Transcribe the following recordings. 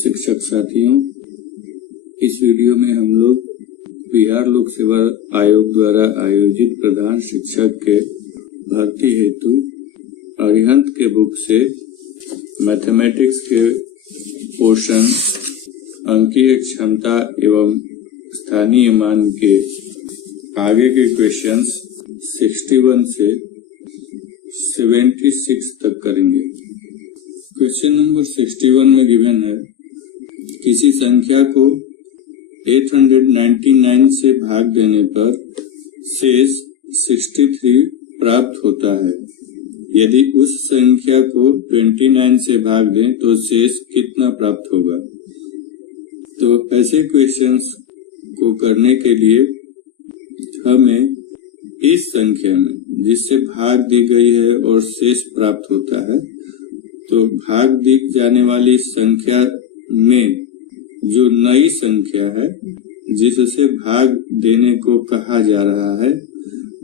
शिक्षक साथियों, इस वीडियो में हम लोग बिहार लोक सेवा आयोग द्वारा आयोजित प्रधान शिक्षक के भर्ती हेतु अरिहंत के बुक से मैथमेटिक्स के पोर्शन अंकीय क्षमता एवं स्थानीय मान के आगे के क्वेश्चंस 61 से 76 तक करेंगे। क्वेश्चन नंबर 61 में गिवन है, किसी संख्या को 899 से भाग देने पर शेष 63 प्राप्त होता है। यदि उस संख्या को 29 से भाग दें तो शेष कितना प्राप्त होगा। तो ऐसे क्वेश्चंस को करने के लिए हमें इस संख्या में जिससे भाग दी गई है और शेष प्राप्त होता है, तो भाग दी जाने वाली संख्या में जो नई संख्या है जिससे भाग देने को कहा जा रहा है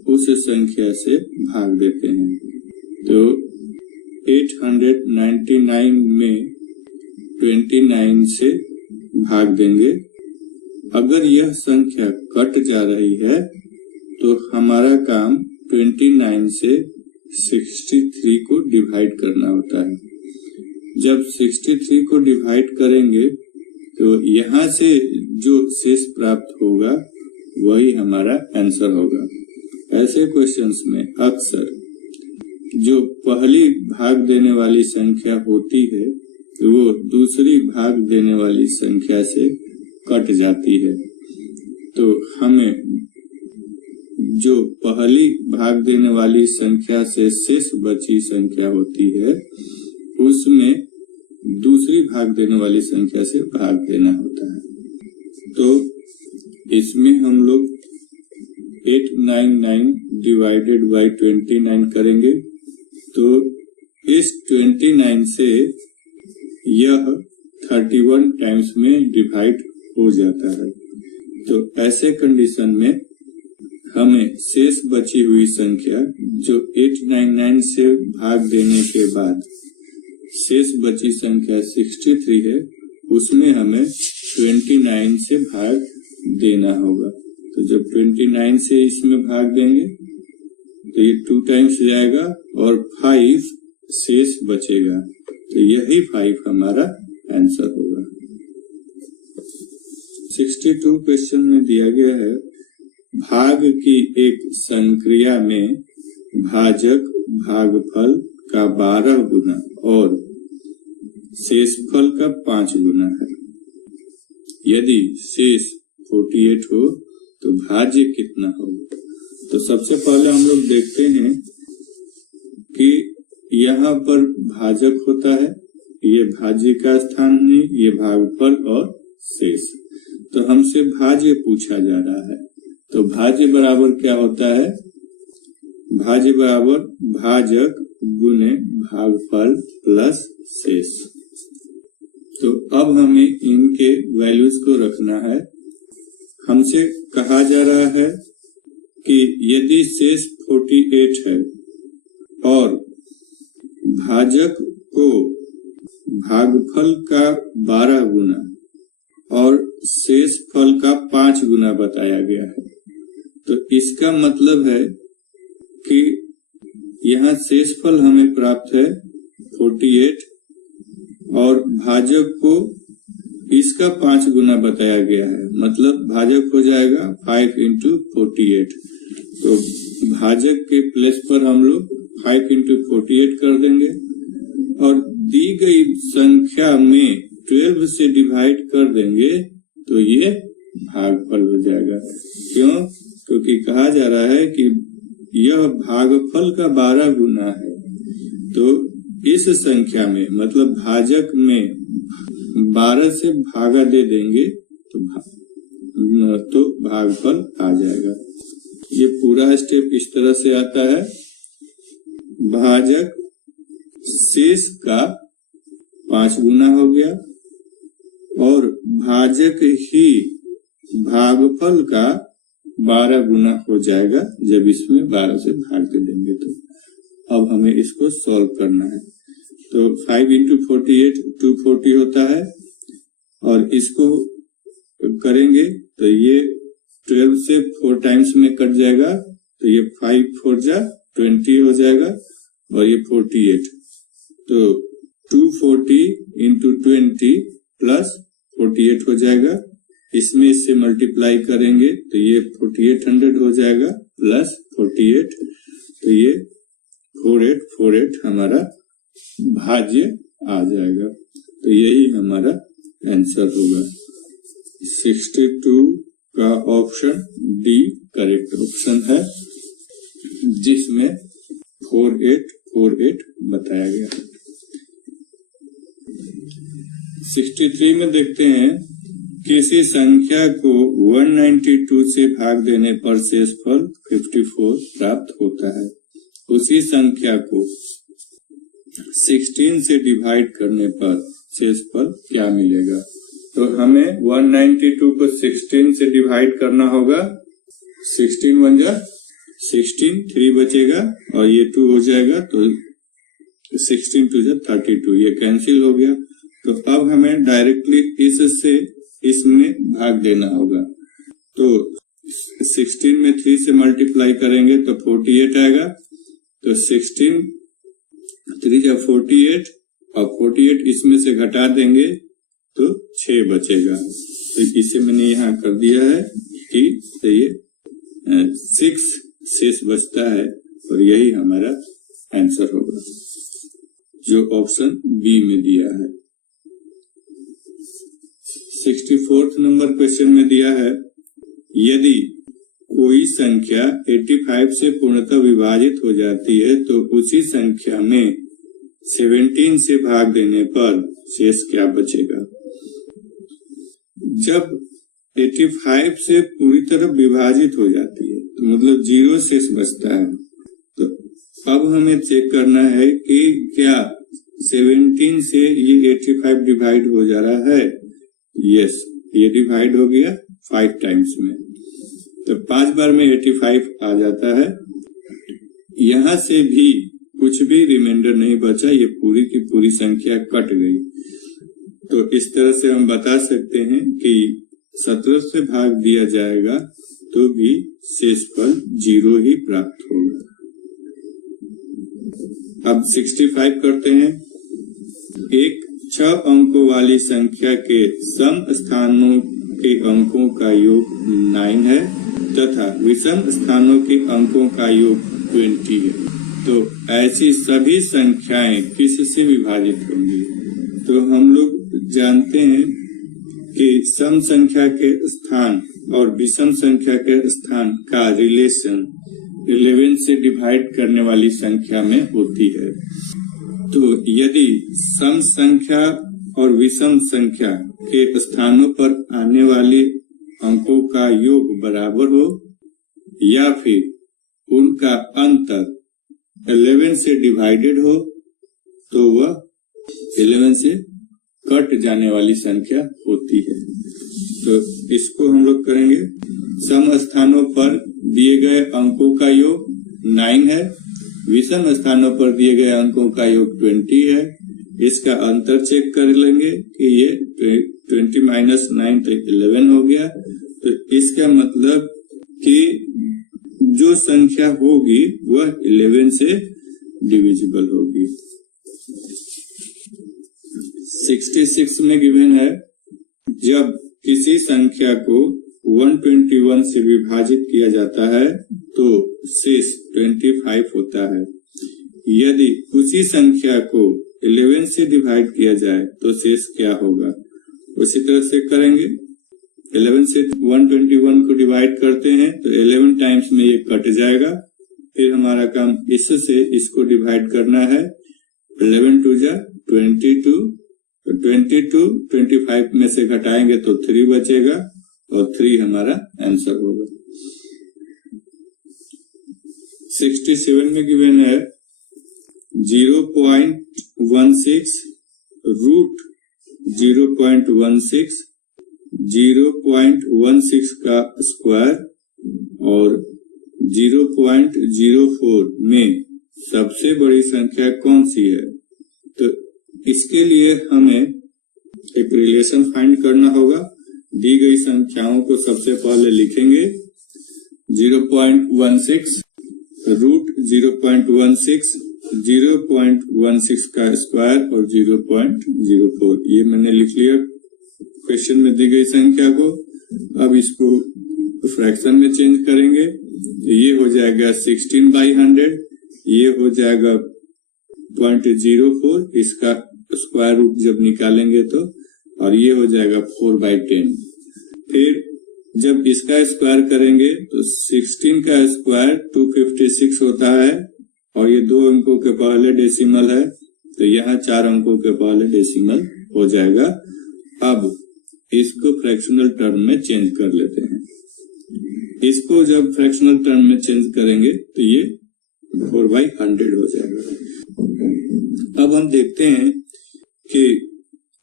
उस संख्या से भाग देते हैं। तो 899 में 29 से भाग देंगे। अगर यह संख्या कट जा रही है तो हमारा काम 29 से 63 को डिवाइड करना होता है। जब 63 को डिवाइड करेंगे तो यहाँ से जो शेष प्राप्त होगा वही हमारा आंसर होगा। ऐसे क्वेश्चंस में अक्सर जो पहली भाग देने वाली संख्या होती है वो दूसरी भाग देने वाली संख्या से कट जाती है। तो हमें जो पहली भाग देने वाली संख्या से शेष बची संख्या होती है उसमें दूसरी भाग देने वाली संख्या से भाग देना होता है। तो इसमें हम लोग 899 डिवाइडेड बाय 29 करेंगे। तो इस 29 से यह 31 टाइम्स में डिवाइड हो जाता है। तो ऐसे कंडीशन में हमें शेष बची हुई संख्या जो 899 से भाग देने के बाद शेष बची संख्या 63 है उसमें हमें 29 से भाग देना होगा। तो जब 29 से इसमें भाग देंगे तो ये 2 टाइम्स जाएगा और 5 शेष बचेगा। तो यही 5 हमारा आंसर होगा। 62 क्वेश्चन में दिया गया है, भाग की एक संक्रिया में भाजक भागफल का 12 गुना और शेषफल का 5 गुना है। यदि शेष 48 हो तो भाज्य कितना होगा। तो सबसे पहले हम लोग देखते हैं कि यहाँ पर भाजक होता है, ये भाज्य का स्थान है, ये भागफल और शेष। तो हमसे भाज्य पूछा जा रहा है। तो भाज्य बराबर क्या होता है, भाज्य बराबर भाजक गुने भागफल प्लस शेष। तो अब हमें इनके वैल्यूज को रखना है। हमसे कहा जा रहा है कि यदि शेष 48 है और भाजक को भागफल का 12 गुना और शेष फल का 5 गुना बताया गया है, तो इसका मतलब है कि यहाँ शेष फल हमें प्राप्त है 48 और भाजक को इसका 5 गुना बताया गया है, मतलब भाजक हो जाएगा 5 into 48। तो भाजक के प्लेस पर हम लोग 5 into 48 कर देंगे और दी गई संख्या में 12 से डिवाइड कर देंगे तो ये भागफल हो जाएगा। क्यों? क्योंकि कहा जा रहा है कि यह भागफल का 12 गुना है। तो इस संख्या में मतलब भाजक में 12 से भागा दे देंगे तो भागफल आ जाएगा। ये पूरा स्टेप इस तरह से आता है, भाजक शेष का 5 गुना हो गया और भाजक ही भागफल का 12 गुना हो जाएगा जब इसमें 12 से भाग दे देंगे। तो अब हमें इसको सॉल्व करना है। तो 5 into 48 240 होता है और इसको करेंगे तो ये 12 से 4 टाइम्स में कट जाएगा, तो ये 5 4 जा 20 हो जाएगा और ये 48, तो 240 इंटू 20 प्लस 48 हो जाएगा। इसमें इससे मल्टीप्लाई करेंगे तो ये 4800 हो जाएगा प्लस 48, तो ये 4848 हमारा भाज्य आ जाएगा। तो यही हमारा आंसर होगा। 62 का ऑप्शन डी करेक्ट ऑप्शन है, जिसमें 4848 बताया गया है। 63 में देखते हैं, किसी संख्या को 192 से भाग देने पर शेषफल 54 प्राप्त होता है। उसी संख्या को 16 से डिवाइड करने पर शेषफल क्या मिलेगा? तो हमें 192 को 16 से डिवाइड करना होगा। 16 1 जा 16, 3 बचेगा और ये 2 हो जाएगा, तो 16 2 जा 32, ये कैंसिल हो गया। तो अब हमें डायरेक्टली इससे इसमें भाग देना होगा। तो 16 में 3 से मल्टीप्लाई करेंगे तो 48 आएगा, तो 16 3 जा 48 और 48 इसमें से घटा देंगे तो 6 बचेगा। तो इसे मैंने यहाँ कर दिया है कि तो ये 6 शेष बचता है और यही हमारा आंसर होगा, जो ऑप्शन बी में दिया है। 64 नंबर क्वेश्चन में दिया है, यदि कोई संख्या 85 से पूर्णतः विभाजित हो जाती है तो उसी संख्या में 17 से भाग देने पर शेष क्या बचेगा? जब 85 से पूरी तरह विभाजित हो जाती है तो मतलब 0 शेष बचता है। तो अब हमें चेक करना है कि क्या 17 से ये 85 डिवाइड हो जा रहा है। यस, ये डिवाइड हो गया 5 टाइम्स में, तो 5 बार में 85 आ जाता है। यहां से भी कुछ भी रिमाइंडर नहीं बचा, ये पूरी की पूरी संख्या कट गई। तो इस तरह से हम बता सकते हैं कि 17 से भाग दिया जाएगा तो भी शेषफल 0 ही प्राप्त होगा। अब 65 करते हैं। एक 6 अंकों वाली संख्या के सम स्थानों के अंकों का योग 9 है तथा विषम स्थानों के अंकों का योग 20 है। तो ऐसी सभी संख्याएं किससे विभाजित होंगी? तो हम लोग जानते हैं कि सम संख्या के स्थान और विषम संख्या के स्थान का रिलेशन 11 से डिवाइड करने वाली संख्या में होती है। तो यदि सम संख्या और विषम संख्या के स्थानों पर आने वाले अंकों का योग बराबर हो या फिर उनका अंतर 11 से डिवाइडेड हो तो वह 11 से कट जाने वाली संख्या होती है। तो इसको हम लोग करेंगे, सम स्थानों पर दिए गए अंकों का योग 9 है, विषम स्थानों पर दिए गए अंकों का योग 20 है। इसका अंतर चेक कर लेंगे कि ये 20 माइनस 9 तो 11 हो गया। तो इसका मतलब कि जो संख्या होगी वह 11 से डिविजिबल होगी। 66 में गिवन है, जब किसी संख्या को 121 से विभाजित किया जाता है तो शेष 25 होता है। यदि उसी संख्या को 11 से डिवाइड किया जाए तो शेष क्या होगा? उसी तरह से करेंगे। 11 से 121 को डिवाइड करते हैं तो 11 टाइम्स में ये कट जाएगा। फिर हमारा काम इससे इसको डिवाइड करना है। 11 2 जा 22, 22 25 में से घटाएंगे तो 3 बचेगा और 3 हमारा आंसर होगा। 67 में गिवन है 0.16 रूट 0.16 0.16 का स्क्वायर और 0.04 में सबसे बड़ी संख्या कौन सी है? तो इसके लिए हमें एक रिलेशन फाइंड करना होगा। दी गई संख्याओं को सबसे पहले लिखेंगे 0.16 रूट 0.16 0.16 का स्क्वायर और 0.04 ये मैंने लिख लिया क्वेश्चन में दी गई संख्या को। अब इसको फ्रैक्शन में चेंज करेंगे तो ये हो जाएगा 16/100, ये हो जाएगा 0.04, इसका स्क्वायर रूट जब निकालेंगे तो, और ये हो जाएगा 4/10। फिर जब इसका स्क्वायर करेंगे तो 16 का स्क्वायर 256 होता है और ये 2 अंकों के पहले डेसिमल है तो यहाँ 4 अंकों के पहले डेसिमल हो जाएगा। अब इसको फ्रैक्शनल टर्म में चेंज कर लेते हैं। इसको जब फ्रैक्शनल टर्म में चेंज करेंगे तो ये 4/100 हो जाएगा। अब हम देखते हैं कि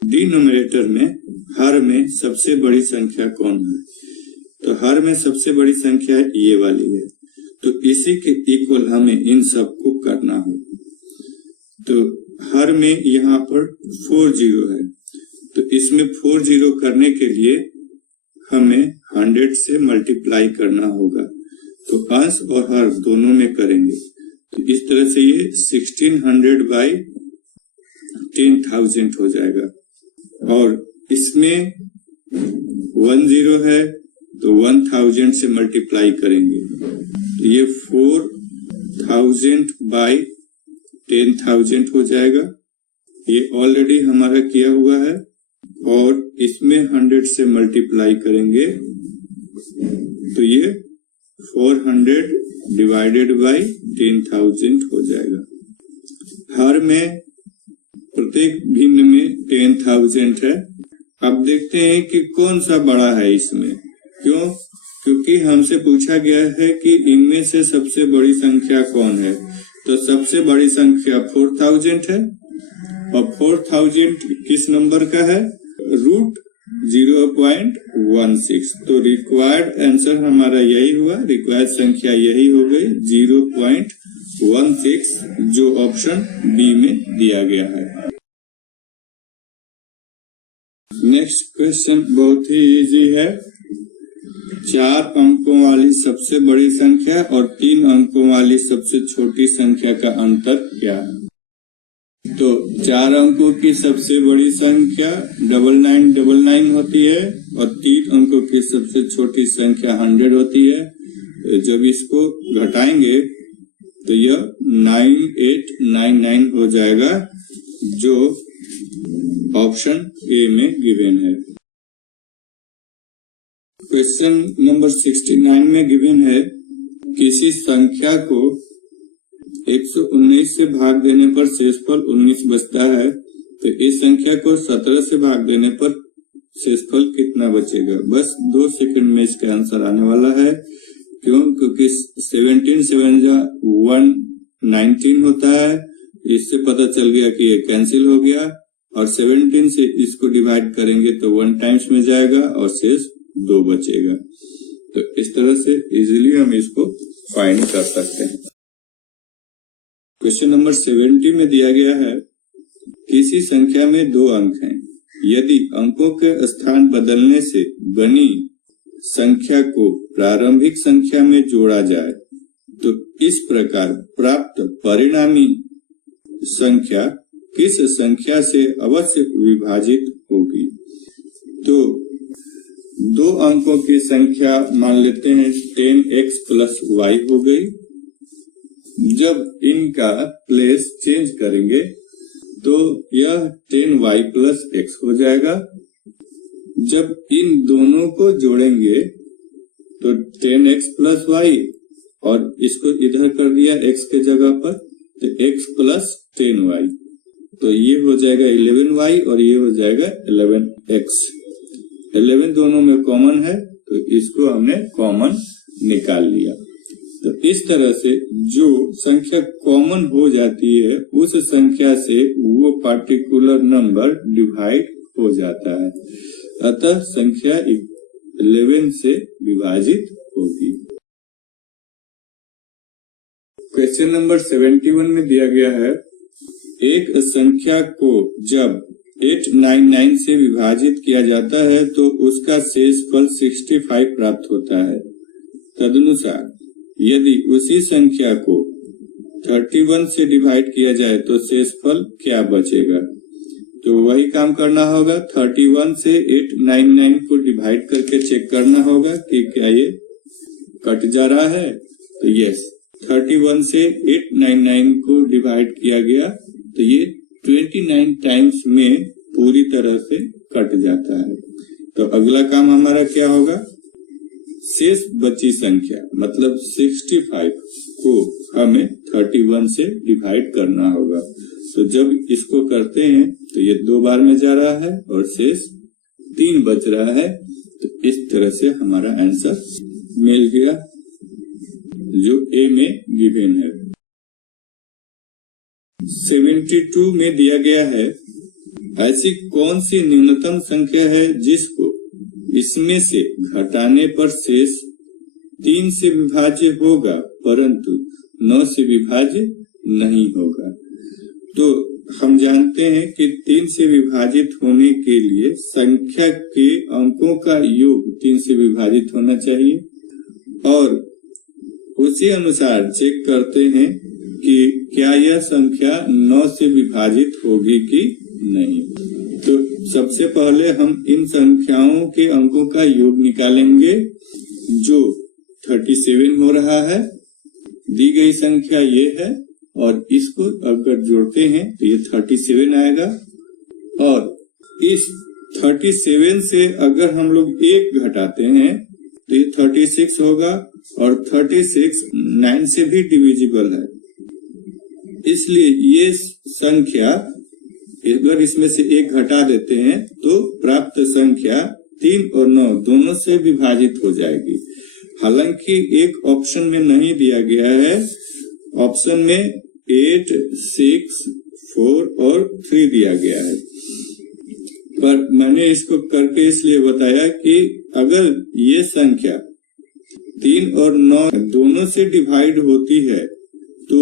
डिनोमिनेटर में हर में सबसे बड़ी संख्या कौन है। तो हर में सबसे बड़ी संख्या ये वाली है, तो इसी के इक्वल हमें इन सबको करना हो। तो हर में यहाँ पर 4 जीरो है, तो इसमें 4 जीरो करने के लिए हमें 100 से मल्टीप्लाई करना होगा। तो अंश और हर दोनों में करेंगे तो इस तरह से ये 1600/10,000 हो जाएगा। और इसमें 1 जीरो है तो 1000 से मल्टीप्लाई करेंगे तो ये 4000/10,000 हो जाएगा। ये ऑलरेडी हमारा किया हुआ है और इसमें 100 से मल्टीप्लाई करेंगे तो ये 400/10,000 हो जाएगा। हर में प्रत्येक भिन्न में 10,000 है। अब देखते हैं कि कौन सा बड़ा है इसमें। क्यों? क्योंकि हमसे पूछा गया है कि इनमें से सबसे बड़ी संख्या कौन है। तो सबसे बड़ी संख्या 4000 है और 4000 किस नंबर का है? रूट 0.16। तो रिक्वायर्ड आंसर हमारा यही हुआ, रिक्वायर्ड संख्या यही हो गई 0.16 जो ऑप्शन बी में दिया गया है। नेक्स्ट क्वेश्चन बहुत ही इजी है। 4 अंकों वाली सबसे बड़ी संख्या और 3 अंकों वाली सबसे छोटी संख्या का अंतर क्या है? तो 4 अंकों की सबसे बड़ी संख्या 9999 होती है और 3 अंकों की सबसे छोटी संख्या 100 होती है। तो जब इसको घटाएंगे तो यह 9899 हो जाएगा जो ऑप्शन ए में गिवन है। क्वेश्चन नंबर 69 में गिवन है किसी संख्या को 119 से भाग देने पर शेषफल 19 बचता है, तो इस संख्या को 17 से भाग देने पर शेषफल कितना बचेगा? बस 2 सेकंड में इसका आंसर आने वाला है। क्यों? क्योंकि 17 7 119 होता है, इससे पता चल गया कि ये कैंसिल हो गया और 17 से इसको डिवाइड करेंगे तो 1 टाइम्स में जाएगा और शेष 2 बचेगा। तो इस तरह से इजीली हम इसको फाइंड कर सकते हैं। क्वेश्चन नंबर 70 में दिया गया है किसी संख्या में 2 अंक हैं, यदि अंकों के स्थान बदलने से बनी संख्या को प्रारंभिक संख्या में जोड़ा जाए तो इस प्रकार प्राप्त परिणामी संख्या किस संख्या से अवश्य विभाजित होगी? तो 2 अंकों की संख्या मान लेते हैं 10x + y हो गई। जब इनका प्लेस चेंज करेंगे तो यह 10y + x हो जाएगा। जब इन दोनों को जोड़ेंगे तो 10x + y और इसको इधर कर दिया x के जगह पर तो x + 10y, तो ये हो जाएगा 11y और ये हो जाएगा 11x। 11 दोनों में कॉमन है तो इसको हमने कॉमन निकाल लिया। तो इस तरह से जो संख्या कॉमन हो जाती है उस संख्या से वो पार्टिकुलर नंबर डिवाइड हो जाता है, अतः संख्या 11 से विभाजित होगी। क्वेश्चन नंबर 71 में दिया गया है एक संख्या को जब 899 से विभाजित किया जाता है तो उसका शेषफल 65 प्राप्त होता है। तदनुसार यदि उसी संख्या को 31 से डिवाइड किया जाए तो शेषफल क्या बचेगा? तो वही काम करना होगा, 31 से 899 को डिवाइड करके चेक करना होगा कि क्या ये कट जा रहा है। तो यस, 31 से 899 को डिवाइड किया गया तो ये 29 टाइम्स में पूरी तरह से कट जाता है। तो अगला काम हमारा क्या होगा? शेष बची संख्या मतलब 65 को हमें 31 से डिवाइड करना होगा। तो जब इसको करते हैं तो ये 2 बार में जा रहा है और शेष 3 बच रहा है। तो इस तरह से हमारा आंसर मिल गया जो ए में गिवन है। 72 में दिया गया है, ऐसी कौन सी न्यूनतम संख्या है जिसको इसमें से घटाने पर शेष 3 से विभाज्य होगा परंतु 9 से विभाज्य नहीं होगा? तो हम जानते हैं कि 3 से विभाजित होने के लिए संख्या के अंकों का योग 3 से विभाजित होना चाहिए और उसी अनुसार चेक करते हैं कि क्या यह संख्या 9 से विभाजित होगी कि नहीं। तो सबसे पहले हम इन संख्याओं के अंकों का योग निकालेंगे जो 37 हो रहा है। दी गई संख्या ये है और इसको अगर जोड़ते हैं तो ये 37 आएगा और इस 37 से अगर हम लोग 1 घटाते हैं तो ये 36 होगा और 36 9 से भी डिविजिबल है। इसलिए ये संख्या अगर इसमें से 1 घटा देते हैं तो प्राप्त संख्या 3 और 9 दोनों से विभाजित हो जाएगी। हालांकि एक ऑप्शन में नहीं दिया गया है, ऑप्शन में 8, 6, 4 और 3 दिया गया है, पर मैंने इसको करके इसलिए बताया कि अगर ये संख्या 3 और 9 दोनों से डिवाइड होती है तो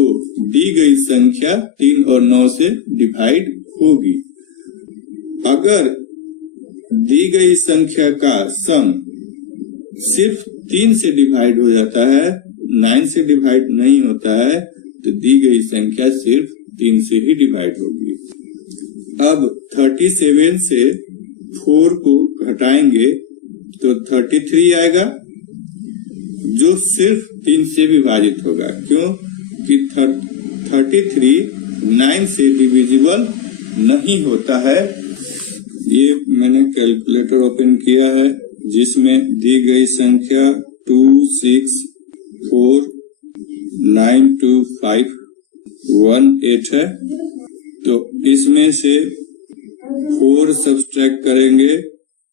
दी गई संख्या 3 और 9 से डिवाइड होगी। अगर दी गई संख्या का सम सिर्फ 3 से डिवाइड हो जाता है, 9 से डिवाइड नहीं होता है, तो दी गई संख्या सिर्फ 3 से ही डिवाइड होगी। अब 37 से 4 को घटाएंगे तो 33 आएगा जो सिर्फ 3 से विभाजित होगा, क्यों कि 33 9 से डिविजिबल नहीं होता है। ये मैंने कैलकुलेटर ओपन किया है जिसमें दी गई संख्या 2, 6, 4, 9, 2, 5, 1, 8 है। तो इसमें से 4 सब्सट्रैक्ट करेंगे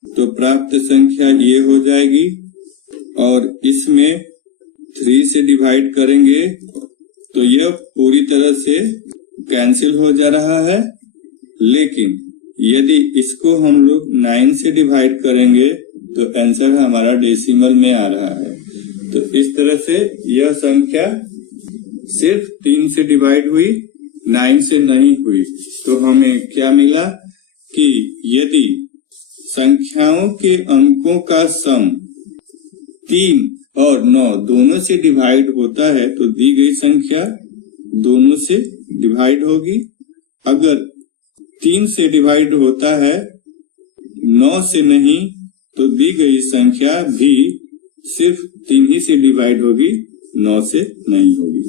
तो प्राप्त संख्या ये हो जाएगी और इसमें 3 से डिवाइड करेंगे तो यह पूरी तरह से कैंसिल हो जा रहा है। लेकिन यदि इसको हम लोग 9 से डिवाइड करेंगे तो आंसर हमारा डेसिमल में आ रहा है। तो इस तरह से यह संख्या सिर्फ 3 से डिवाइड हुई, 9 से नहीं हुई। तो हमें क्या मिला कि यदि संख्याओं के अंकों का सम 3 और 9 दोनों से डिवाइड होता है तो दी गई संख्या दोनों से डिवाइड होगी। अगर 3 से डिवाइड होता है 9 से नहीं तो दी गई संख्या भी सिर्फ 3 ही से डिवाइड होगी, 9 से नहीं होगी।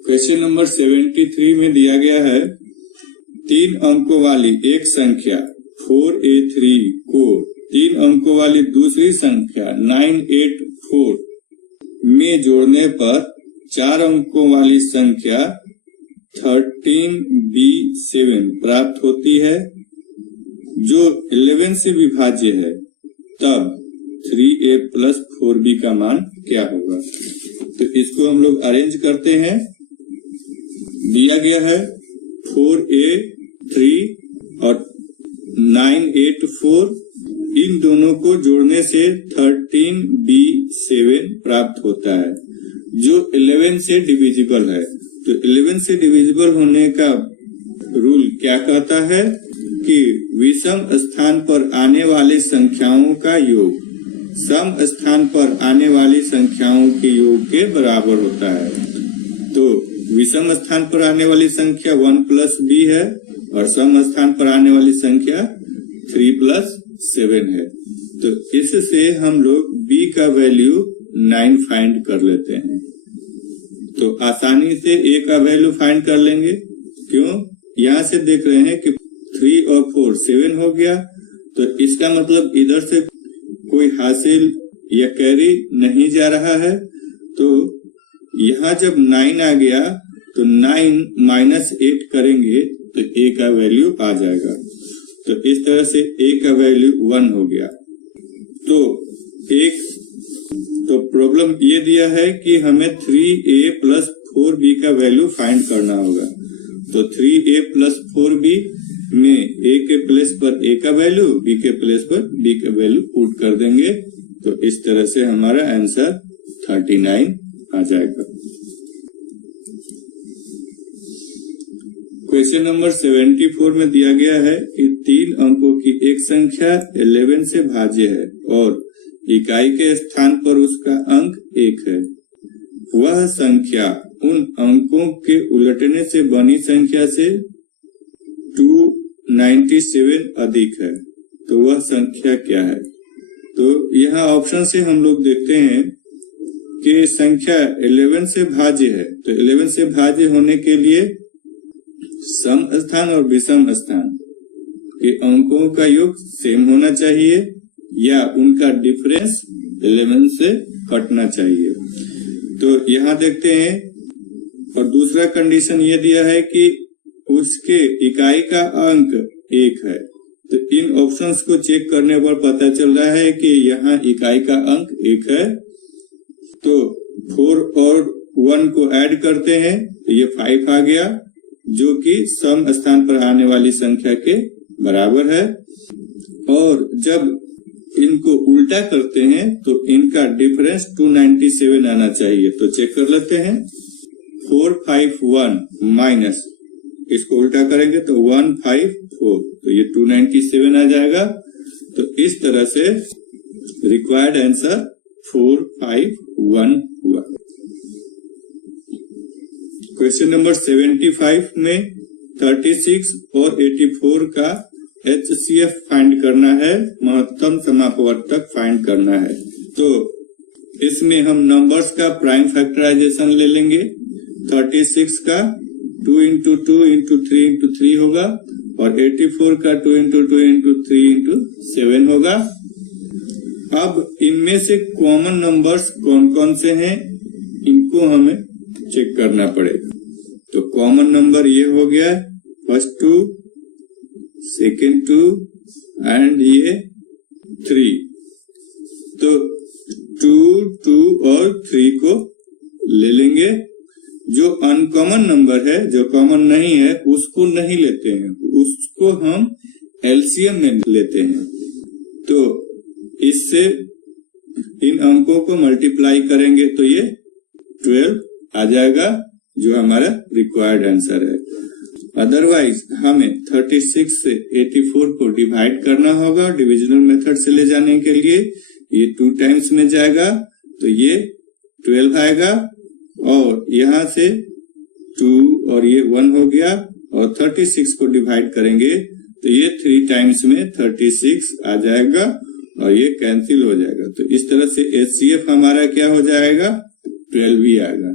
क्वेश्चन नंबर 73 में दिया गया है 3 अंकों वाली एक संख्या 4A3 को 3 अंकों वाली दूसरी संख्या 984 में जोड़ने पर 4 अंकों वाली संख्या 13B7 प्राप्त होती है जो 11 से विभाज्य है। तब 3A + 4B का मान क्या होगा? तो इसको हम लोग अरेंज करते हैं। दिया गया है 4A3 और 984, इन दोनों को जोड़ने से 13B7 प्राप्त होता है जो 11 से डिविजिबल है। तो 11 से डिविजिबल होने का रूल क्या कहता है कि विषम स्थान पर आने वाली संख्याओं का योग सम स्थान पर आने वाली संख्याओं के योग के बराबर होता है। तो विषम स्थान पर आने वाली संख्या 1 प्लस b है और सम स्थान पर आने वाली संख्या 3 प्लस 7 है। तो इससे हम लोग b का वैल्यू 9 फाइंड कर लेते हैं। तो आसानी से a का वैल्यू फाइंड कर लेंगे। क्यों? यहाँ से देख रहे हैं कि 3 और 4 7 हो गया, तो इसका मतलब इधर से कोई हासिल या कैरी नहीं जा रहा है। तो यहाँ जब 9 आ गया तो 9 माइनस 8 करेंगे तो a का वैल्यू आ जाएगा। तो इस तरह से a का वैल्यू 1 हो गया। तो प्रॉब्लम ये दिया है कि हमें 3a प्लस 4b का वैल्यू फाइंड करना होगा। तो 3a प्लस 4b में a के प्लेस पर a का वैल्यू, b के प्लेस पर b का वैल्यू पुट कर देंगे। तो इस तरह से हमारा आंसर 39 आ जाएगा। क्वेश्चन नंबर 74 में दिया गया है कि 3 अंकों की एक संख्या 11 से भाज्य है और इकाई के स्थान पर उसका अंक 1 है। वह संख्या उन अंकों के उलटने से बनी संख्या से 297 अधिक है, तो वह संख्या क्या है? तो यहाँ ऑप्शन से हम लोग देखते हैं कि संख्या 11 से भाज्य है। तो 11 से भाज्य होने के लिए सम स्थान और विषम स्थान के अंकों का योग सेम होना चाहिए या उनका डिफरेंस 11 से कटना चाहिए। तो यहाँ देखते हैं, और दूसरा कंडीशन ये दिया है कि उसके इकाई का अंक 1 है। तो इन ऑप्शंस को चेक करने पर पता चल रहा है कि यहाँ इकाई का अंक 1 है। तो 4 और 1 को ऐड करते हैं तो ये 5 आ गया, जो कि सम स्थान पर आने वाली संख्या के बराबर है। और जब इनको उल्टा करते हैं तो इनका डिफरेंस 297 आना चाहिए। तो चेक कर लेते हैं। 451 माइनस, इसको उल्टा करेंगे तो 154, तो ये 297 आ जाएगा। तो इस तरह से रिक्वायर्ड आंसर 451 हुआ। क्वेश्चन नंबर 75 में 36 और 84 का HCF फाइंड करना है, महत्तम समापवर्तक फाइंड करना है। तो इसमें हम नंबर्स का प्राइम फैक्टराइजेशन ले लेंगे। 36 का 2 into 2 into 3 into 3 होगा और 84 का 2 into 2 into 3 into 7 होगा। अब इनमें से कॉमन नंबर्स कौन कौन से हैं, इनको हमें चेक करना पड़ेगा। तो कॉमन नंबर ये हो गया, फर्स्ट 2, सेकेंड 2 एंड ये 3। तो 2, 2 और 3 को ले लेंगे। जो अनकॉमन नंबर है, जो कॉमन नहीं है, उसको नहीं लेते हैं, उसको हम एलसीएम में लेते हैं। तो इससे इन अंकों को मल्टीप्लाई करेंगे तो ये 12 आ जाएगा, जो हमारा रिक्वायर्ड आंसर है। अदरवाइज हमें 36 से 84 को डिवाइड करना होगा डिविजनल मेथड से ले जाने के लिए। ये 2 टाइम्स में जाएगा तो ये 12 आएगा, और यहाँ से 2 और ये 1 हो गया, और 36 को डिवाइड करेंगे तो ये 3 टाइम्स में 36 आ जाएगा और ये कैंसिल हो जाएगा। तो इस तरह से HCF हमारा क्या हो जाएगा, 12 ही आएगा।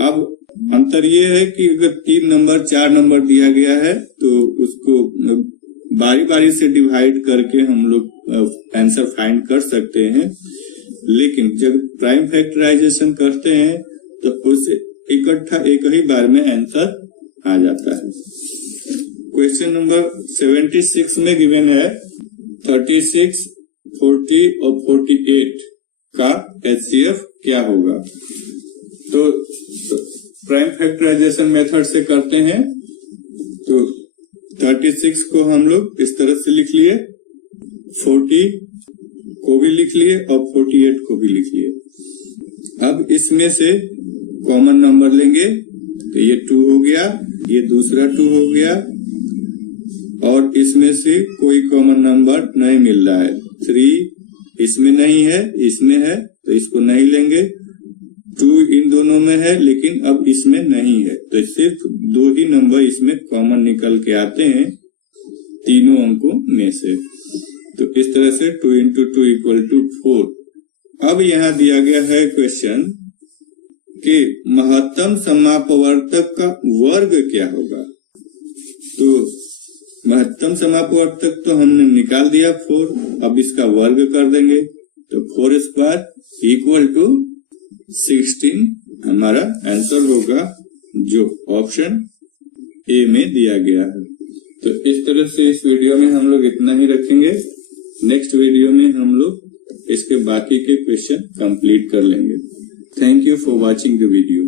अब अंतर ये है कि अगर 3 नंबर 4 नंबर दिया गया है तो उसको बारी बारी से डिवाइड करके हम लोग आंसर फाइंड कर सकते हैं, लेकिन जब प्राइम फैक्टराइजेशन करते हैं तो उसे इकट्ठा एक ही बार में आंसर आ जाता है। क्वेश्चन नंबर 76 में गिवन है 36, 40 और 48 का HCF क्या होगा। तो प्राइम फैक्टराइजेशन मेथड से करते हैं। तो 36 को हम लोग इस तरह से लिख लिए, 40 को भी लिख लिए और 48 को भी लिख लिए। अब इसमें से कॉमन नंबर लेंगे तो ये 2 हो गया, ये दूसरा 2 हो गया, और इसमें से कोई कॉमन नंबर नहीं मिल रहा है। 3 इसमें नहीं है, इसमें है, तो इसको नहीं लेंगे। 2 इन दोनों में है, लेकिन अब इसमें नहीं है, तो सिर्फ 2 ही नंबर इसमें कॉमन निकल के आते हैं तीनों अंकों में से। तो इस तरह से 2 इंटू 2 इक्वल टू 4। अब यहाँ दिया गया है क्वेश्चन कि महत्तम समापवर्तक का वर्ग क्या होगा। तो महत्तम समापवर्तक तो हमने निकाल दिया 4, अब इसका वर्ग कर देंगे, तो 4 स्क्वायर इक्वल टू 16 हमारा आंसर होगा, जो ऑप्शन ए में दिया गया है। तो इस तरह से इस वीडियो में हम लोग इतना ही रखेंगे। नेक्स्ट वीडियो में हम लोग इसके बाकी के क्वेश्चन कंप्लीट कर लेंगे। Thank you for watching the video.